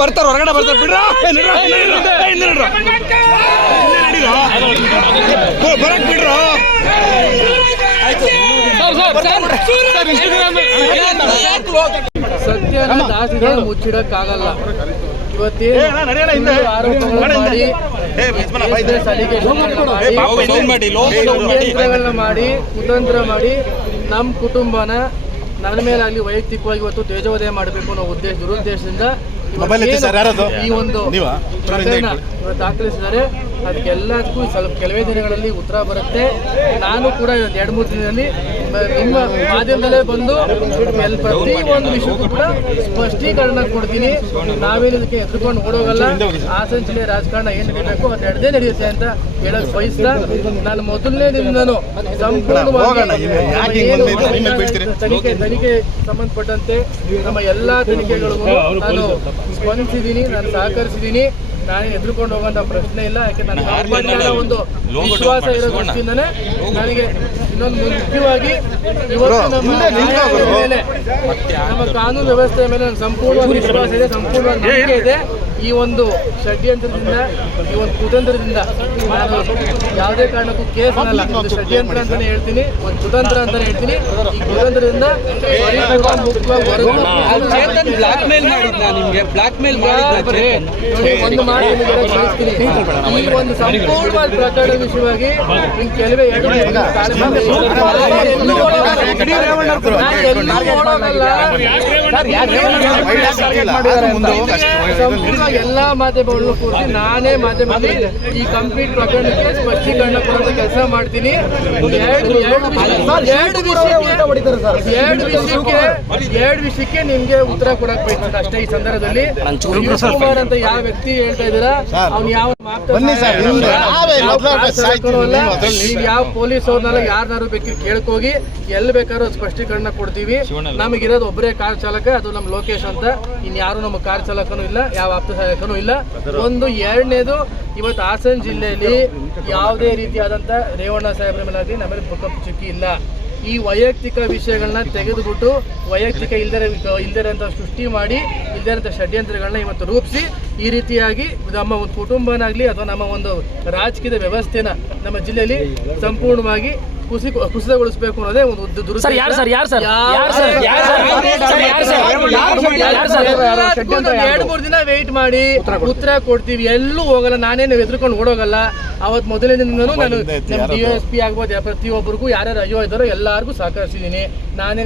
ಬರ್ತಾರ ಹೊರಗಡೆ ಬರ್ತಾರ ಬಿಡ್ರ ಬರಕ್ ಬಿಡ್ರ ಸತ್ಯನ ದಾಸಿಗೆ ಮುಚ್ಚಿಡಕ್ಕಾಗಲ್ಲ. ಇವತ್ತೇನು ಮಾಡಿ ಕುತಂತ್ರ ಮಾಡಿ ನಮ್ಮ ಕುಟುಂಬನ ನನ್ನ ಮೇಲಾಗಲಿ ವೈಯಕ್ತಿಕವಾಗಿ ಇವತ್ತು ತೇಜೋದಯ ಮಾಡಬೇಕು ಅನ್ನೋ ದುರುದ್ದೇಶದಿಂದ ಈ ಒಂದು ಪ್ರಕರಣ ದಾಖಲಿಸಿದ್ದಾರೆ. ಅದಕ್ಕೆಲ್ಲದಕ್ಕೂ ಸ್ವಲ್ಪ ಕೆಲವೇ ದಿನಗಳಲ್ಲಿ ಉತ್ತರ ಬರುತ್ತೆ. ನಾನು ಕೂಡ 2-3 ದಿನದಲ್ಲಿ ನಿಮ್ಮ ಮಾಧ್ಯಮದಲ್ಲೇ ಬಂದು ಪ್ರತಿ ಒಂದು ವಿಷಯಕ್ಕೂ ಕೂಡ ಸ್ಪಷ್ಟೀಕರಣ ಕೊಡ್ತೀನಿ. ನಾವೇನದಕ್ಕೆ ಎದುರ್ಕೊಂಡು ಓಡೋಗಲ್ಲ. ಹಾಸನ ಜಿಲ್ಲೆ ರಾಜಕಾರಣ ಏನು ನಡೀಬೇಕು ಅದು ನಡೆದೇ ನಡೆಯುತ್ತೆ ಅಂತ ಹೇಳಕ್ ಬಯಸ್ತಾ, ನಾನು ಮೊದಲನೇ ದಿನದೂ ಸಂಪೂರ್ಣವಾಗಿ ತನಿಖೆ ಸಂಬಂಧಪಟ್ಟಂತೆ ನಮ್ಮ ಎಲ್ಲ ತನಿಖೆಗಳಿಗೂ ನಾನು ಸ್ಪಂದಿಸಿದ್ದೀನಿ, ನಾನು ಸಹಕರಿಸಿದ್ದೀನಿ. ನಾನೇ ಎದುರ್ಕೊಂಡು ಹೋಗೋಂಥ ಪ್ರಶ್ನೆ ಇಲ್ಲ. ಯಾಕೆ ನನ್ನ ಕಾಪಾಡಿದ ಒಂದು ವಿಶ್ವಾಸ ಇರೋ ದೃಷ್ಟಿಯಿಂದನೇ ನನಗೆ ಇನ್ನೊಂದು ಮುಖ್ಯವಾಗಿ ಇವತ್ತು ನಮ್ಮ ಕಾನೂನು ವ್ಯವಸ್ಥೆಯ ಮೇಲೆ ನನ್ನ ಸಂಪೂರ್ಣವಾಗಿ ವಿಶ್ವಾಸ ಇದೆ, ಸಂಪೂರ್ಣವಾಗಿ ನಂಬಿಕೆ ಇದೆ. ಈ ಒಂದು ಷಡ್ಯಂತ್ರದಿಂದ, ಈ ಒಂದು ಕುತಂತ್ರದಿಂದ ನಾನು ಯಾವುದೇ ಕಾರಣಕ್ಕೂ ಕೇಸ್ ಅನ್ನಲ್ಲ. ಇದು ಷಡ್ಯಂತ್ರ ಅಂತಾನೆ ಹೇಳ್ತೀನಿ, ಒಂದು ಕುತಂತ್ರ ಅಂತಾನೆ ಹೇಳ್ತೀನಿ. ಈ ಕುತಂತ್ರದಿಂದ ಒಂದು ಮಾತು ಈ ಒಂದು ಸಂಪೂರ್ಣವಾದ ಪ್ರಕರಣದ ವಿಷಯವಾಗಿ ಕೆಲವೇ ಎಲ್ಲಾ ಮಾಧ್ಯಮಗಳನ್ನು ಕೂರಿಸಿ ನಾನೇ ಮಾಧ್ಯಮದಲ್ಲಿ ಈ ಕಂಪ್ಲೀಟ್ ಪ್ರಕರಣಕ್ಕೆ ಸ್ಪಷ್ಟೀಕರಣ ಕೊಡುವಂತ ಕೆಲಸ ಮಾಡ್ತೀನಿ. ಎರಡು ವಿಷಯಕ್ಕೆ ನಿಮ್ಗೆ ಉತ್ತರ ಕೊಡಕ್ ಬಯಸ್ತೀನಿ ಅಷ್ಟೇ. ಈ ಸಂದರ್ಭದಲ್ಲಿ ಶಿವಕುಮಾರ್ ಅಂತ ಯಾವ ವ್ಯಕ್ತಿ ಹೇಳ್ತಾ ಇದ್ದೀರಾ, ಅವ್ನು ಯಾವ ನೀವು ಯಾವ ಪೊಲೀಸ್ ಅವ್ರನ್ನೆಲ್ಲ ಯಾರನ್ನಾರು ಬೇಕಿದ್ರೆ ಕೇಳ್ಕೋಗಿ ಎಲ್ಲಿ ಬೇಕಾದ್ರೂ ಸ್ಪಷ್ಟೀಕರಣ ಕೊಡ್ತೀವಿ. ನಮಗಿರೋದು ಒಬ್ಬರೇ ಕಾರ್ ಚಾಲಕ, ಅದು ನಮ್ಮ ಲೋಕೇಶ್ ಅಂತ. ಇನ್ಯಾರು ನಮ್ಮ ಕಾರ್ ಚಾಲಕನೂ ಇಲ್ಲ, ಯಾವ ಆಪ್ತ ಸಹಾಯಕನೂ ಇಲ್ಲ. ಒಂದು ಎರಡನೇದು, ಇವತ್ತು ಹಾಸನ ಜಿಲ್ಲೆಯಲ್ಲಿ ಯಾವುದೇ ರೀತಿಯಾದಂಥ ರೇವಣ್ಣ ಸಾಹೇಬ್ರ ಮೇಲೆ ನಮಗೆ ಬುಕ್ಕಪ್ ಚುಕ್ಕಿ ಇಲ್ಲ. ಈ ವೈಯಕ್ತಿಕ ವಿಷಯಗಳನ್ನ ತೆಗೆದುಬಿಟ್ಟು ವೈಯಕ್ತಿಕ ಇಲ್ದಿರ ಅಂತ ಸೃಷ್ಟಿ ಮಾಡಿ ಇಲ್ದಿರಂಥ ಷಡ್ಯಂತ್ರಗಳನ್ನ ಇವತ್ತು ರೂಪಿಸಿ ಈ ರೀತಿಯಾಗಿ ನಮ್ಮ ಒಂದು ಕುಟುಂಬನಾಗಲಿ ಅಥವಾ ನಮ್ಮ ಒಂದು ರಾಜಕೀಯದ ವ್ಯವಸ್ಥೆನ ನಮ್ಮ ಜಿಲ್ಲೆಯಲ್ಲಿ ಸಂಪೂರ್ಣವಾಗಿ ಕುಸಿತಗೊಳಿಸಬೇಕು ಅನ್ನೋದೇ ಒಂದು ದುರುದ್ದೇಶ. 2-3 ದಿನ ವೇಟ್ ಮಾಡಿ ಉತ್ತರ ಕೊಡ್ತೀವಿ, ಎಲ್ಲೂ ಹೋಗಲ್ಲ. ನಾನೇನು ಎದುರ್ಕೊಂಡು ಓಡೋಗಲ್ಲ. ಅವತ್ತು ಮೊದಲನೇ ದಿನನೂ ನಾನು DSP ಆಗ್ಬೋದು ಪ್ರತಿಯೊಬ್ಬರಿಗೂ ಯಾರ್ಯಾರು ಅಯ್ಯೋ ಇದ್ದಾರೋ ಎಲ್ಲರಿಗೂ ಸಹಕರಿಸಿದ್ದೀನಿ. ನಾನೇನು